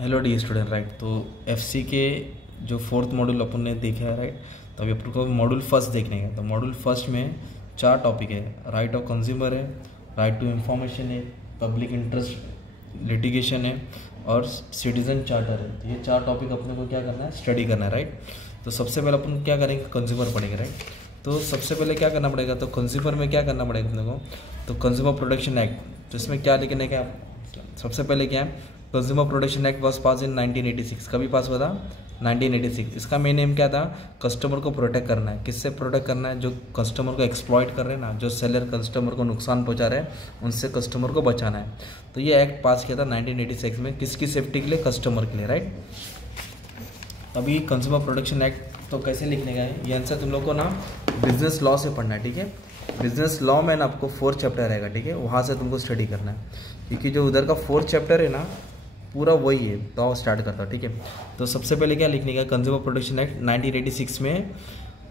Hello dear student, right. तो FC के जो फोर्थ मॉड्यूल अपन ने देखा है, राइट। तो अभी अपन को मॉड्यूल फर्स्ट देखने का। तो मॉड्यूल फर्स्ट में 4 टॉपिक है। राइट ऑफ कंज्यूमर है, राइट टू इंफॉर्मेशन है, पब्लिक इंटरेस्ट लिटिगेशन है और सिटीजन चार्टर है। तो ये 4 टॉपिक अपने को क्या करना है, स्टडी करना है, राइट। तो सबसे पहले अपन क्या करेंगे, कंज्यूमर पढ़ेंगे, राइट। तो सबसे पहले क्या करना पड़ेगा, तो कंज्यूमर में क्या करना पड़ेगा अपने को, तो कंज्यूमर प्रोटेक्शन एक्ट। तो इसमें क्या लिखने का, सबसे पहले क्या है, consumer protection act was pass in 1986। कभी पास हुआ था, 1986। इसका मेन एम क्या था, कस्टमर को प्रोटेक्ट करना है। किससे प्रोटेक्ट करना है, जो कस्टमर को एक्सप्लॉइट कर रहे हैं ना, जो सेलर कस्टमर को नुकसान पहुंचा रहे हैं, उनसे कस्टमर को बचाना है। तो ये एक्ट पास किया था 1986 में, किसकी सेफ्टी के लिए, कस्टमर के लिए, राइट। अभी कंज्यूमर प्रोटेक्शन एक्ट तो कैसे लिखने का है, ये आंसर तुम लोग को ना बिजनेस लॉ से पढ़ना है, ठीक है। बिजनेस लॉ में ना आपको 4th चैप्टर रहेगा, ठीक है, वहाँ से तुमको स्टडी करना है, क्योंकि जो उधर का 4th चैप्टर है ना पूरा वही है। तो स्टार्ट करता हूँ, ठीक है। तो सबसे पहले क्या लिखने का, कंज्यूमर प्रोटेक्शन एक्ट 1986 में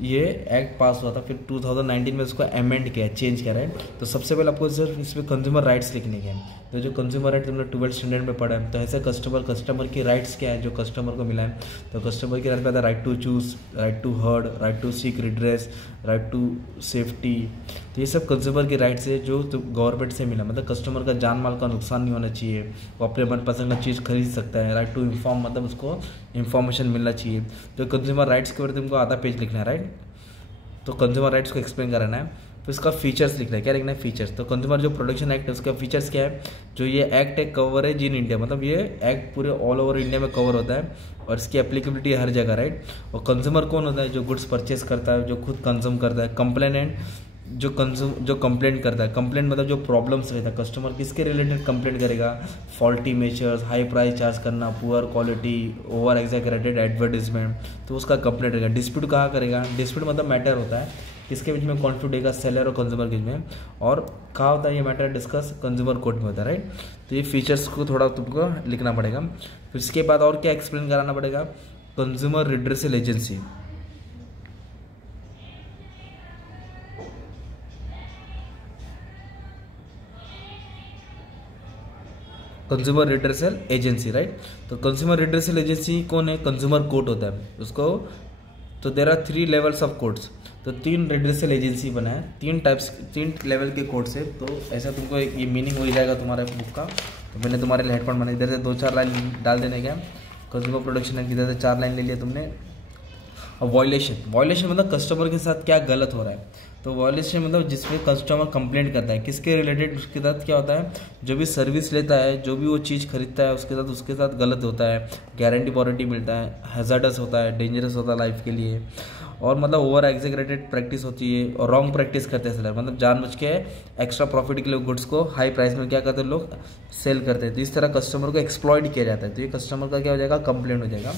ये एक्ट पास हुआ था, फिर 2019 में उसको अमेंड किया, चेंज किया, राइट। तो सबसे पहले आपको सिर्फ इसमें कंज्यूमर राइट्स लिखने के हैं। तो जो कंज्यूमर राइट तुमने 12th स्टैंडर्ड में पढ़ा है, तो ऐसे कस्टमर की राइट्स क्या है जो कस्टमर को मिला है। तो कस्टमर की राइट पे आता है right to choose, right to heard, right to seek redress, right to safety. तो ये सब कंज्यूमर की राइट्स है जो गवर्नमेंट से मिला, मतलब कस्टमर का जान माल का नुकसान नहीं होना चाहिए, वो अपने मनपसंद का चीज़ खरीद सकता है। राइट टू इन्फॉर्म, मतलब उसको इन्फॉर्मेशन मिलना चाहिए। तो कंज्यूमर राइट्स के बारे में तुमको आधा पेज लिखना है, राइट। तो कंज्यूमर राइट्स को एक्सप्लेन कराना है। तो इसका फीचर्स लिखना है, क्या लिखना है, फीचर्स। तो कंज्यूमर जो प्रोटेक्शन एक्ट है उसका फीचर्स क्या है, जो ये एक्ट है कवरेज इन इंडिया, मतलब ये एक्ट पूरे ऑल ओवर इंडिया में कवर होता है और इसकी एप्लीकेबिलिटी हर जगह, राइट। और कंज्यूमर कौन होता है, जो गुड्स परचेज करता है, जो खुद कंज्यूम करता है। कंप्लेनेंट जो कंप्लेंट करता है, कंप्लेंट मतलब जो प्रॉब्लम्स रहता है कस्टमर, किसके रिलेटेड कंप्लेंट करेगा, faulty measures, high price charge करना, poor quality, over exaggerated advertisement, तो उसका कंप्लेंट रहेगा। डिस्प्यूट कहाँ करेगा, डिस्प्यूट मतलब मैटर होता है किसके बीच में, कॉन्फ्लिक्ट होगा सेलर और कंज्यूमर के बीच में, और कहाँ होता है ये मैटर डिस्कस, कंज्यूमर कोर्ट में होता है, राइट। तो ये फीचर्स को थोड़ा तुमको लिखना पड़ेगा। फिर इसके बाद और क्या एक्सप्लेन कराना पड़ेगा, consumer redressal agency. Consumer redressal agency, right. तो कंज्यूमर रिड्रेसल एजेंसी कौन है, कंज्यूमर कोर्ट होता है उसको। तो there are 3 levels of courts. तो 3 रिड्रेसल एजेंसी बना है, 3 लेवल के कोर्ट्स है। तो ऐसा तुमको ये मीनिंग हो ही जाएगा तुम्हारे बुक का। तो मैंने तुम्हारे लिए हेडफोन बना, इधर से 2-4 लाइन डाल देने का। कंज्यूमर प्रोटेक्शन एक्ट इधर से 4 लाइन ले लिया तुमने। और वॉयलेशन मतलब कस्टमर के साथ क्या गलत हो रहा है। तो वॉयलेशन मतलब जिसमें कस्टमर कंप्लेंट करता है, किसके रिलेटेड, उसके साथ क्या होता है, जो भी सर्विस लेता है, जो भी वो चीज़ खरीदता है उसके साथ गलत होता है, गारंटी वारंटी मिलता है, हैज़ार्डस होता है, डेंजरस होता है लाइफ के लिए, और मतलब ओवर एग्जैगरेटेड प्रैक्टिस होती है, और रॉन्ग प्रैक्टिस करते हैं सेलर, मतलब जानबूझ के एक्स्ट्रा प्रॉफिट के लिए गुड्स को हाई प्राइस में क्या करते हैं लोग, सेल करते हैं। तो इस तरह कस्टमर को एक्सप्लॉइट किया जाता है। तो ये कस्टमर का क्या हो जाएगा, कंप्लेंट हो जाएगा।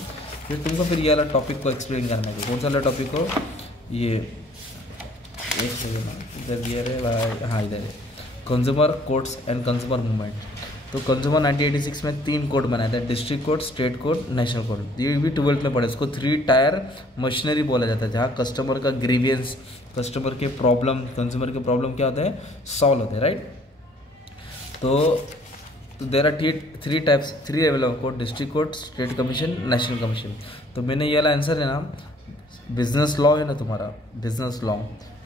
फिर तुमको फिर ये वाला टॉपिक को एक्सप्लेन करना है। कौन सा वाला टॉपिक को, ये एक सेकेंड इधर दिया रहे, हाँ इधर है, consumer courts and consumer movement. तो कंज्यूमर 1986 में 3 कोड बनाए थे, district court, state court, national court. ये भी 12th में पढ़े। इसको 3 टायर मशीनरी बोला जाता है, जहाँ कस्टमर का ग्रीवियंस, कस्टमर के प्रॉब्लम, कंज्यूमर के प्रॉब्लम क्या होते हैं, सॉल्व होते हैं, राइट। तो there are 3 types, 3 level of court, district court, state commission, national commission. तो मैंने ये वाला आंसर है ना, बिजनेस लॉ है ना तुम्हारा, बिजनेस लॉ,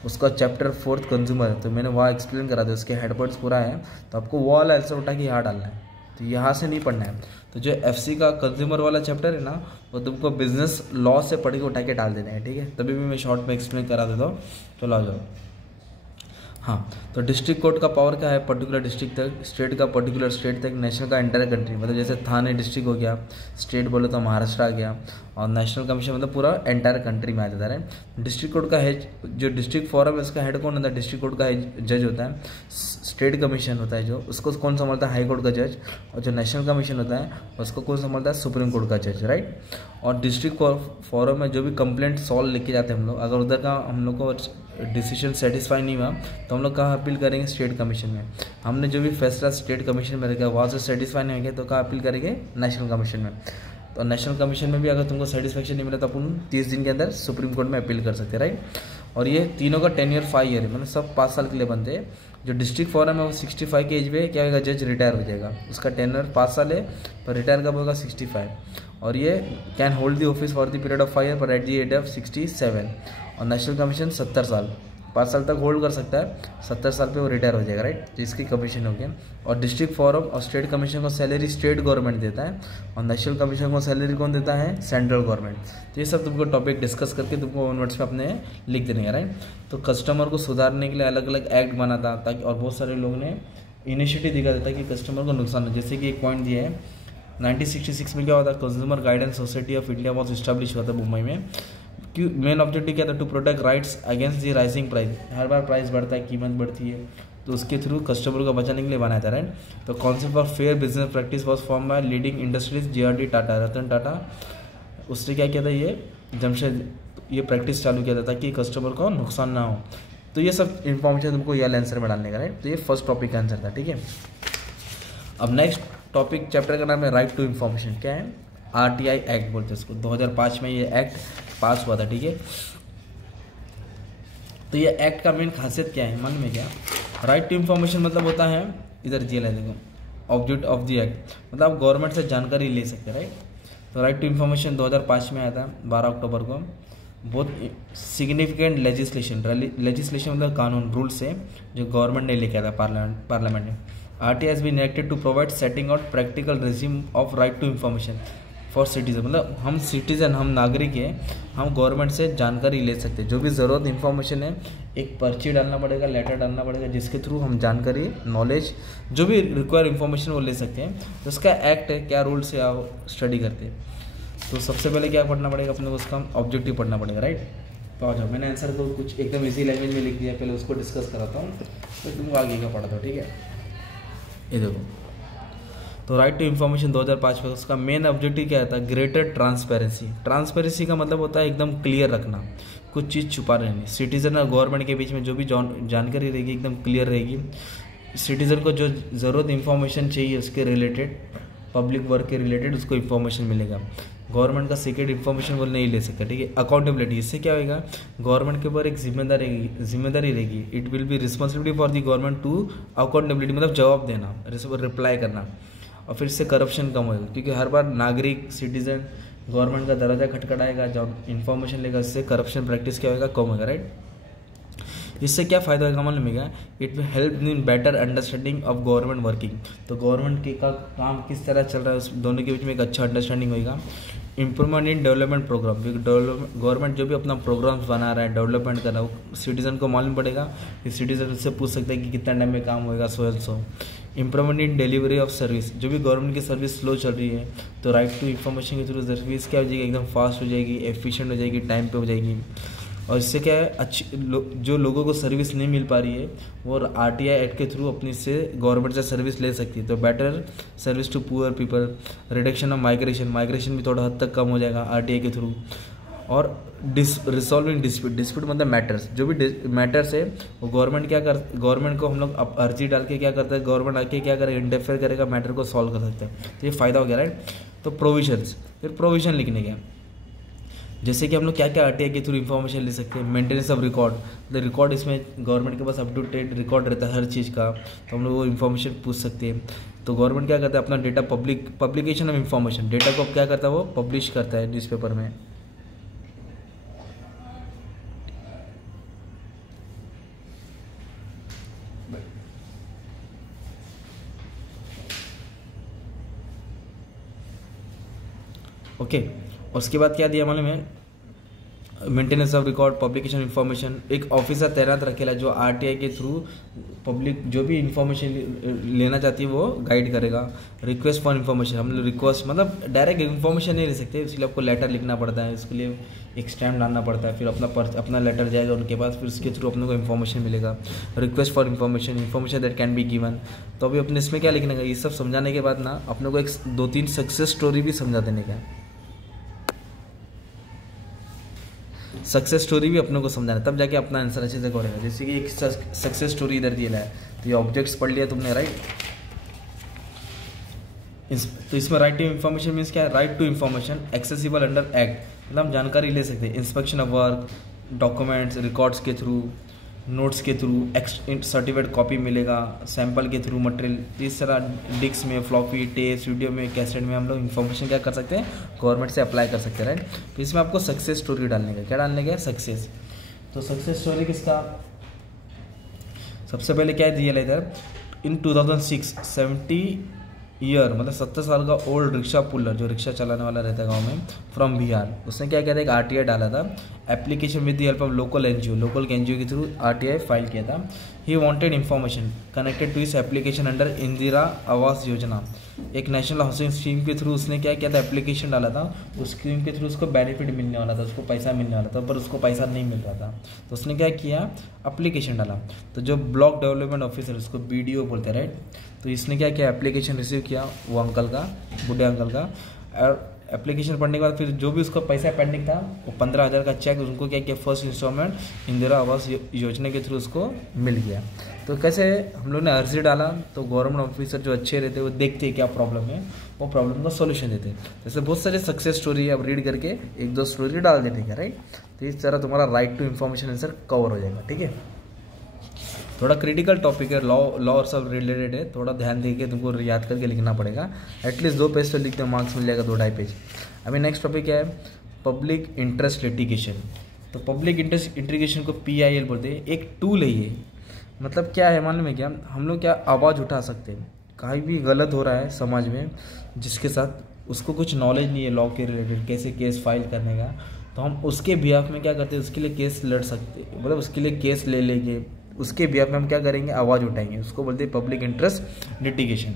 उसका चैप्टर 4th कंज्यूमर है। तो मैंने वहाँ एक्सप्लेन करा दिया, उसके हेड पॉइंट्स पूरा है। तो आपको वो वाला आंसर उठा के यहाँ डालना है, तो यहाँ से नहीं पढ़ना है। तो जो एफसी का कंज्यूमर वाला चैप्टर है ना, वो तुमको बिजनेस लॉ से पढ़ के उठा के डाल देना है, ठीक है। तभी भी मैं शॉर्ट में एक्सप्लेन करा देता हूँ। चलो आ जाओ। हाँ, तो डिस्ट्रिक्ट कोर्ट का पावर क्या है, पर्टिकुलर डिस्ट्रिक्ट तक, स्टेट का पर्टिकुलर स्टेट तक, नेशनल का एंटायर कंट्री, मतलब जैसे थाने डिस्ट्रिक्ट हो गया, स्टेट बोले तो महाराष्ट्र आ गया, और नेशनल कमीशन मतलब पूरा एंटायर कंट्री में आ जाता है। डिस्ट्रिक्ट कोर्ट का हेड, जो डिस्ट्रिक्ट फोरम है उसका हेड कौन होता है, डिस्ट्रिक्ट कोर्ट का जज होता है। स्टेट कमीशन होता है जो, उसको कौन संभालता है, हाई कोर्ट का जज। और जो नेशनल कमीशन होता है उसको कौन संभालता है, सुप्रीम कोर्ट का जज, राइट। और डिस्ट्रिक्ट फोरम में जो भी कंप्लेंट सॉल्व लेके जाते हैं हम लोग, अगर उधर का हम लोग को डिसीजन सेटिस्फाई नहीं हुआ तो हम लोग कहाँ अपील करेंगे, स्टेट कमीशन में। हमने जो भी फैसला स्टेट कमीशन में रखा वहाँ से सेटिस्फाई नहीं होंगे तो कहाँ अपील करेंगे, नेशनल कमीशन में। तो नेशनल कमीशन में भी अगर तुमको सेटिस्फेक्शन नहीं मिला तो अपन 30 दिन के अंदर सुप्रीम कोर्ट में अपील कर सकते हैं, राइट। और ये तीनों का 10 ईयर 5 ईयर है, मतलब सब 5 साल के लिए बनते हैं। जो डिस्ट्रिक्ट फोरम है वो 65 की एज पे क्या होगा, जज रिटायर हो जाएगा, उसका टेन्योर 5 साल है, पर रिटायर कब होगा 65। और ये can hold the office for the period of 5 year पर एट द एज ऑफ 67। और नेशनल कमीशन 70 साल, 5 साल तक होल्ड कर सकता है, 70 साल पे वो रिटायर हो जाएगा, राइट। तो इसकी कमीशन हो गया। और डिस्ट्रिक्ट फोरम और स्टेट कमीशन को सैलरी स्टेट गवर्नमेंट देता है, और नेशनल कमीशन को सैलरी कौन देता है, सेंट्रल गवर्नमेंट। तो ये सब तुमको टॉपिक डिस्कस करके तुमको नोट्स में अपने लिख देने हैं, राइट। तो कस्टमर को सुधारने के लिए अलग अलग एक्ट बना था, ताकि और बहुत सारे लोगों ने इनिशिएटिव दिखा देता कि कस्टमर को नुकसान हो। जैसे कि एक पॉइंट दिया है 1966 में क्या हुआ था, consumer guidance society of India was establish हुआ था मुंबई में। क्यों, मेन ऑब्जेक्टिव क्या था, to protect rights against the rising price. हर बार प्राइस बढ़ता है, कीमत बढ़ती है, तो उसके थ्रू कस्टमर को बचाने के लिए बनाया था, राइट। तो concept of fair business practice was form by leading industries JRD Tata, Ratan Tata. उसने क्या किया था, ये जमशेद ये प्रैक्टिस चालू किया था ताकि कस्टमर को नुकसान ना हो। तो ये सब इन्फॉर्मेशन तुमको ये आंसर में डालने का, राइट। तो ये फर्स्ट टॉपिक का आंसर था, ठीक है। अब नेक्स्ट टॉपिक चैप्टर का नाम है राइट टू इन्फॉर्मेशन। क्या है, RTI एक्ट बोलते हैं इसको। 2005 में ये एक्ट पास हुआ था, ठीक है। तो ये एक्ट का मेन खासियत क्या है, मन में क्या, राइट टू इन्फॉर्मेशन मतलब होता है, इधर जी ला देखो, ऑब्जेक्ट ऑफ द एक्ट मतलब आप गवर्नमेंट से जानकारी ले सकते हैं, राइट। तो राइट टू इन्फॉर्मेशन 2005 में आया था 12 अक्टूबर को। बहुत सिग्निफिकेंट लेजिस्लेशन मतलब कानून रूल्स है जो गवर्नमेंट ने लेके आया था पार्लियामेंट में। RTI has been enacted to provide setting out practical regime of right to information for citizen। मतलब हम सिटीजन, हम नागरिक हैं, हम गवर्नमेंट से जानकारी ले सकते हैं। जो भी ज़रूरत इन्फॉर्मेशन है, एक पर्ची डालना पड़ेगा, लेटर डालना पड़ेगा, जिसके थ्रू हम जानकारी, नॉलेज, जो भी रिक्वायर इन्फॉर्मेशन वो ले सकते हैं। तो उसका एक्ट है, क्या रूल्स है, आप स्टडी करते हैं। तो सबसे पहले क्या पढ़ना पड़ेगा अपने को, उसका ऑब्जेक्टिव पढ़ना पड़ेगा, राइट। तो आ जाओ, मैंने आंसर तो कुछ एकदम इजी लैंग्वेज में लिख दिया, पहले उसको डिस्कस कराता हूँ, फिर तुमको आगे का पढ़ा दो, ठीक है। ये देखो, तो राइट टू इन्फॉर्मेशन 2005 में उसका मेन ऑब्जेक्टिव क्या था, ग्रेटर ट्रांसपेरेंसी। ट्रांसपेरेंसी का मतलब होता है एकदम क्लियर रखना, कुछ चीज़ छुपा रहनी। सिटीजन और गवर्नमेंट के बीच में जो भी जानकारी रहेगी एकदम क्लियर रहेगी। सिटीजन को जो ज़रूरत इन्फॉर्मेशन चाहिए उसके रिलेटेड, पब्लिक वर्क के रिलेटेड उसको इन्फॉर्मेशन मिलेगा। गवर्नमेंट का सीक्रेट इन्फॉर्मेशन वो नहीं ले सकता, ठीक है। अकाउंटेबिलिटी, इससे क्या होगा, गवर्नमेंट के ऊपर एक जिम्मेदारी रहेगी। It will be responsibility for the government to accountability मतलब जवाब देना, रिप्लाई करना। और फिर इससे करप्शन कम होगा, क्योंकि हर बार नागरिक, सिटीजन गवर्नमेंट का दरवाजा खटखटाएगा, जब इन्फॉर्मेशन लेगा, इससे करप्शन प्रैक्टिस क्या होगा, कम होगा, राइट। इससे क्या फ़ायदा होगा मालूम है, it will help in better understanding of government working. तो गवर्नमेंट के का काम किस तरह चल रहा है, उस दोनों के बीच में एक अच्छा अंडरस्टैंडिंग होगा। Improvement in development program, government जो भी अपना प्रोग्राम्स बना रहा है, डेवलपमेंट कर रहा है, वो सिटीजन को मालूम पड़ेगा। कि सिटीजन उससे पूछ सकते हैं कि कितना टाइम में काम होगा, so. Improvement in delivery of service, जो भी गवर्नमेंट की सर्विस स्लो चल रही है, तो राइट टू इन्फॉर्मेशन के थ्रू सर्विस क्या हो जाएगी, एकदम फास्ट हो जाएगी, एफिशिएंट हो जाएगी, टाइम पे हो जाएगी। और इससे क्या है, अच्छी जो लोगों को सर्विस नहीं मिल पा रही है वो RTI एक्ट के थ्रू अपनी से गवर्नमेंट से सर्विस ले सकती है। तो better service to poor people, reduction of migration भी थोड़ा हद तक कम हो जाएगा RTI के थ्रू। और रिसॉल्विंग डिस्प्यूट मतलब मैटर्स, जो भी मैटर्स है वो गवर्नमेंट को हम लोग अर्जी डाल के क्या करता है, गवर्नमेंट आके क्या करेगा, इंटरफेयर करेगा, मैटर को सॉल्व कर सकते हैं। तो ये फ़ायदा हो गया, राइट। तो प्रोविजंस, फिर प्रोविजन लिखने के, जैसे कि हम लोग क्या क्या RTI के थ्रू इन्फॉर्मेशन ले सकते हैं। मेंटेनेंस ऑफ रिकॉर्ड, मतलब रिकॉर्ड इसमें गवर्नमेंट के पास अप टू डेट रिकॉर्ड रहता है हर चीज़ का, तो हम लोग वो इन्फॉर्मेशन पूछ सकते हैं। तो गवर्नमेंट क्या करता है, अपना data publication of information, data को क्या करता है, वो पब्लिश करता है न्यूज़पेपर में। ओके, उसके बाद क्या दिया मालूम है, maintenance of record, publication information, एक ऑफिसर तैनात रखेला जो RTI के थ्रू पब्लिक जो भी इन्फॉर्मेशन लेना चाहती है वो गाइड करेगा। रिक्वेस्ट फॉर इन्फॉर्मेशन, हम लोग रिक्वेस्ट मतलब डायरेक्ट इन्फॉर्मेशन नहीं ले सकते, इसलिए आपको लेटर लिखना पड़ता है, इसके लिए एक स्टैम्प डालना पड़ता है, फिर अपना लेटर जाएगा उनके पास, फिर उसके थ्रू अपने को इन्फॉर्मेशन मिलेगा। Request for information that can be given. तो अभी अपने इसमें क्या लिखने का, ये सब समझाने के बाद ना अपने को एक 2-3 सक्सेस स्टोरी भी समझा देने का है। सक्सेस स्टोरी भी अपने को समझाना, तब जाके अपना आंसर अच्छे से करेगा। जैसे कि एक सक्सेस स्टोरी इधर दिया है, तो ये ऑब्जेक्ट्स पढ़ लिया तुमने, राइट। तो इसमें राइट टू इन्फॉर्मेशन मीन्स क्या है, right to information accessible under act, मतलब हम जानकारी ले सकते हैं। Inspection of work, documents records के थ्रू, नोट्स के थ्रू, सर्टिफाइड कॉपी मिलेगा, सैंपल के थ्रू मटेरियल, इस तरह डिस्क में, फ्लॉपी, टेप्स, वीडियो में, कैसेट में हम लोग इन्फॉर्मेशन क्या कर सकते हैं, गवर्नमेंट से अप्लाई कर सकते हैं, राइट। तो इसमें आपको सक्सेस स्टोरी डालने का, क्या डालने का, सक्सेस। तो सक्सेस स्टोरी किसका, सबसे पहले क्या दिया इधर, इन 2006 70 ईयर मतलब 70 साल का ओल्ड रिक्शा पुलर, जो रिक्शा चलाने वाला रहता है गांव में, फ्रॉम बिहार, उसने क्या किया था, एक आरटीआई डाला था, application with the help of local NGO के थ्रू आरटीआई फाइल किया था। He wanted information connected to इस एप्लीकेशन अंडर इंदिरा आवास योजना, एक नेशनल हाउसिंग स्कीम के थ्रू उसने क्या किया था, एप्लीकेशन डाला था, उस स्कीम के थ्रू उसको बेनिफिट मिलने वाला था, उसको पैसा मिलने वाला था, पर उसको पैसा नहीं मिल रहा था। तो उसने क्या किया, एप्लीकेशन डाला। तो जो ब्लॉक डेवलपमेंट ऑफिसर, उसको बीडीओ बोलते हैं, राइट। तो इसने क्या किया, एप्लीकेशन रिसीव किया, वो अंकल का, बूढ़े अंकल का, और एप्लीकेशन पढ़ने के बाद फिर जो भी उसको पैसा पेंडिंग था, वो 15,000 का चेक उनको क्या किया, फर्स्ट इंस्टॉलमेंट इंदिरा आवास योजना के थ्रू उसको मिल गया। तो कैसे हम लोग ने अर्जी डाला, तो गवर्नमेंट ऑफिसर जो अच्छे रहते हैं वो देखते हैं क्या प्रॉब्लम है, वो प्रॉब्लम का सोल्यूशन देते हैं। जैसे बहुत सारे सक्सेस स्टोरी अब रीड करके एक दो स्टोरी डाल देने का, राइट। तो इस तरह तुम्हारा right to information answer cover हो जाएगा, ठीक है। थोड़ा क्रिटिकल टॉपिक है, लॉ और सब रिलेटेड है, थोड़ा ध्यान देके तुमको याद करके लिखना पड़ेगा। एटलीस्ट 2 पेज तो लिखते हो, मार्क्स मिल जाएगा 2-2.5 पेज। अभी नेक्स्ट टॉपिक क्या है, पब्लिक इंटरेस्ट लिटिगेशन। तो पब्लिक इंटरेस्ट लिटिगेशन को PIL बोलते हैं, एक टूल है ये। मतलब क्या है मालूम है क्या, हम लोग क्या आवाज़ उठा सकते हैं, कहीं भी गलत हो रहा है समाज में, जिसके साथ उसको कुछ नॉलेज नहीं है लॉ के रिलेटेड, कैसे केस फाइल करने का, तो हम उसके बिहाफ में क्या करते हैं, उसके लिए केस लड़ सकते हैं, मतलब उसके लिए केस ले लेंगे, उसके बिहाफ में हम क्या करेंगे, आवाज़ उठाएंगे, उसको बोलते हैं पब्लिक इंटरेस्ट लिटिगेशन।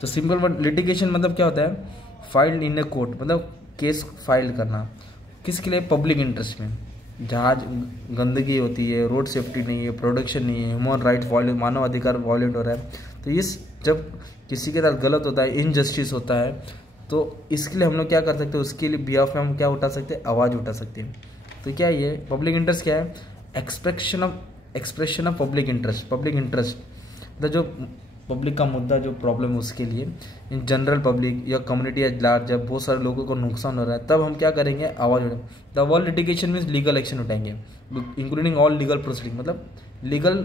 तो सिंपल वर्ड लिटिगेशन मतलब क्या होता है, फाइल्ड इन ए कोर्ट, मतलब केस फाइल करना, किसके लिए, पब्लिक इंटरेस्ट में, जहाँ गंदगी होती है, रोड सेफ्टी नहीं है, प्रोडक्शन नहीं है, ह्यूमन राइट्स वायलेट, मानव अधिकार वायलेट हो रहा है, तो इस जब किसी के साथ गलत होता है, इनजस्टिस होता है, तो इसके लिए हम लोग क्या कर सकते हैं, उसके लिए बिहाफ में हम क्या उठा सकते हैं, आवाज़ उठा सकते हैं। तो क्या ये पब्लिक इंटरेस्ट क्या है, एक्सप्रेशन ऑफ पब्लिक इंटरेस्ट मतलब जो पब्लिक का मुद्दा, जो प्रॉब्लम है उसके लिए, इन जनरल पब्लिक या कम्युनिटी एट लार्ज, जब बहुत सारे लोगों को नुकसान हो रहा है, तब हम क्या करेंगे, आवाज़ उठाएंगे। The all litigation means legal action उठाएंगे, इंक्लूडिंग ऑल लीगल प्रोसीडिंग, मतलब लीगल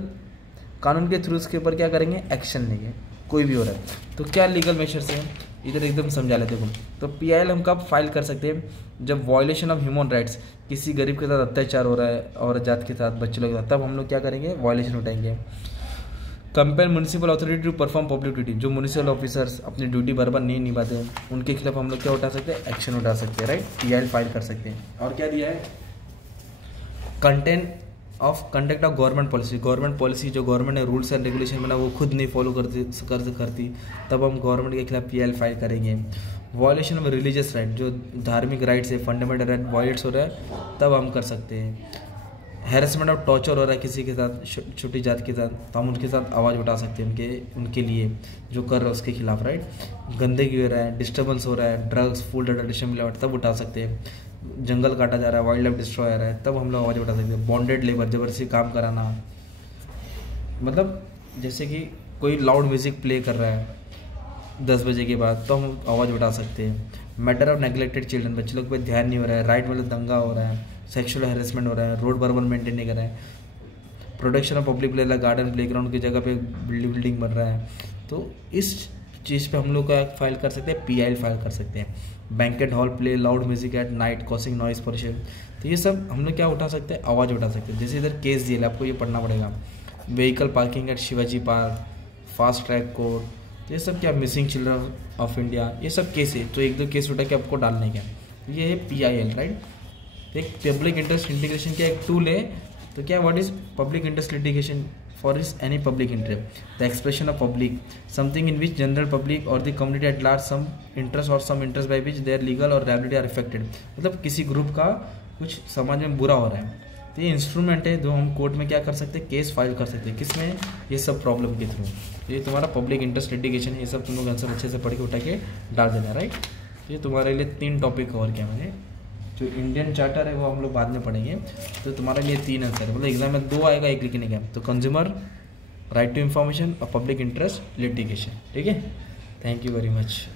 कानून के थ्रू उसके ऊपर क्या करेंगे, एक्शन लेंगे, कोई भी हो रहा है। तो क्या लीगल मेजर्स हैं, इधर एकदम समझा लेते हो। तो PIL हम कब फाइल कर सकते हैं, जब वायलेशन ऑफ ह्यूमन राइट्स, किसी गरीब के साथ अत्याचार हो रहा है, औरत जात के साथ, बच्चे लोग के साथ, तब हम लोग क्या करेंगे, वायलेशन उठाएंगे। Compare municipal authority to perform public duty, जो म्यूनिसिपल ऑफिसर्स अपनी ड्यूटी बराबर नहीं निभाते हैं, उनके खिलाफ हम लोग क्या उठा सकते हैं, एक्शन उठा सकते हैं, राइट। PIL फाइल कर सकते हैं। और क्या दिया है, कंडक्ट ऑफ गवर्नमेंट पॉलिसी, जो गवर्नमेंट ने रूल्स एंड रेगुलेशन बना वो खुद नहीं फॉलो करती, तब हम गवर्नमेंट के खिलाफ PIL फाइल करेंगे। वायलेशन ऑफ रिलीजियस राइट, जो धार्मिक राइट्स है, फंडामेंटल राइट वायलेट्स हो रहा है, तब हम कर सकते हैं। हैरेसमेंट ऑफ टॉर्चर हो रहा है किसी के साथ, छोटी जात के साथ, तो हम उनके साथ आवाज़ उठा सकते हैं, उनके लिए जो कर रहे हैं उसके खिलाफ, राइट। गंदगी हो रहा है, डिस्टर्बेंस हो रहा है, ड्रग्स, फूड एडिक्शन मिलावट, तब उठा सकते हैं। जंगल काटा जा रहा है, वाइल्ड लाइफ डिस्ट्रॉय हो रहा है, तब हम लोग आवाज़ उठा सकते हैं। बॉन्डेड लेबर, जबरदस्ती काम कराना, मतलब जैसे कि कोई लाउड म्यूजिक प्ले कर रहा है 10 बजे के बाद, तो हम आवाज़ उठा सकते हैं। मैटर ऑफ नेग्लेक्टेड चिल्ड्रन, बच्चे लोग पे ध्यान नहीं हो रहा है, राइट मतलब दंगा हो रहा है, सेक्सुअल हैरेसमेंट हो रहा है, रोड बराबर मेंटेन नहीं कर रहा है, production of public play, garden playground की जगह पे बिल्डिंग बन रहा है, तो इस चीज़ पे हम लोग का फाइल कर सकते हैं, PIL फाइल कर सकते हैं। Banquet hall play loud music at night causing noise pollution, तो ये सब हम लोग क्या उठा सकते हैं, आवाज़ उठा सकते हैं। जैसे इधर केस दिया, आपको ये पढ़ना पड़ेगा, vehicle parking at Shivaji park, fast track court, तो ये सब क्या, मिसिंग चिल्ड्रन ऑफ इंडिया, ये सब केस है, तो 1-2 केस उठा के आपको डालने का, ये है PIL, राइट। एक पब्लिक इंटरेस्ट लिटिगेशन का एक टूल है। तो क्या, what is public interest litigation, for is any public interest, the expression of public, something in which general public और the community at large some interest by which their legal और liability are affected, मतलब किसी group का कुछ समाज में बुरा हो रहा है, तो ये इंस्ट्रूमेंट है जो हम कोर्ट में क्या कर सकते हैं, केस फाइल कर सकते हैं, किसमें, ये सब प्रॉब्लम के थ्रू। ये तुम्हारा पब्लिक इंटरेस्ट लिटिगेशन, ये सब तुम लोग आंसर अच्छे से पढ़ के उठा के डाल देना, राइट। ये तुम्हारे लिए 3 टॉपिक कवर किया मैंने, जो इंडियन चार्टर है वो हम लोग बाद में पढ़ेंगे, तो तुम्हारे लिए 3 आंसर है, मतलब एग्जाम में 2 आएगा, 1 लिखने का। तो कंज्यूमर राइट टू इन्फॉर्मेशन और पब्लिक इंटरेस्ट लिटिगेशन, ठीक है। Thank you very much.